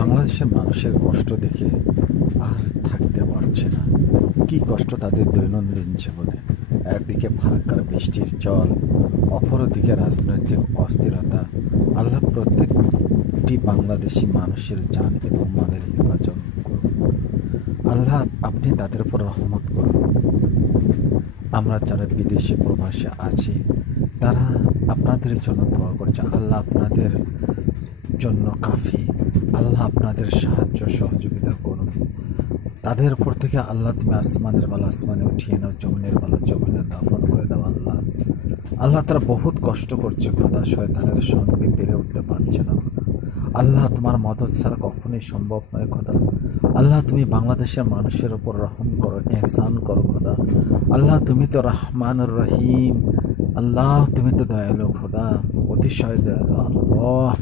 বাংলাদেশের মানুষের কষ্ট দেখে আর থাকতে পারছে না। কি কষ্ট তাদের দৈনন্দিন জীবনে। একদিকে ফারাক্কার বৃষ্টির জল, অপরদিকে রাজনৈতিক অস্থিরতা। আল্লাহ প্রত্যেকটি বাংলাদেশি মানুষের জান এবং মালের হেফাজত করুন। আল্লাহ, আপনি তাদের উপর রহমত করুন। আমরা যারা বিদেশি প্রবাসে আছি, তারা আপনাদের জন্য দোয়া করছে। আল্লাহ আপনাদের জন্য কাফি। আল্লাহ আপনাদের সাহায্য সহযোগিতা করুন। তাদের উপর থেকে আল্লাহ তুমি আসমানের বালা আসমানে উঠিয়ে নাও, জমিনের বালা জমিনে দাফন করে দাও। আল্লাহ আল্লাহ তারা বহুত কষ্ট করছে খোদা, শয়তানের সঙ্গে পেরে উঠতে পারছে না খোদা। আল্লাহ তোমার মদত ছাড়া কখনোই সম্ভব নয় খোদা। আল্লাহ তুমি বাংলাদেশের মানুষের ওপর রহম করো, এহসান করো খোদা। আল্লাহ তুমি তো রহমানুর রহিম। আল্লাহ তুমি তো দয়ালু খোদা, অতিশয় দয়ালু। আল্লাহ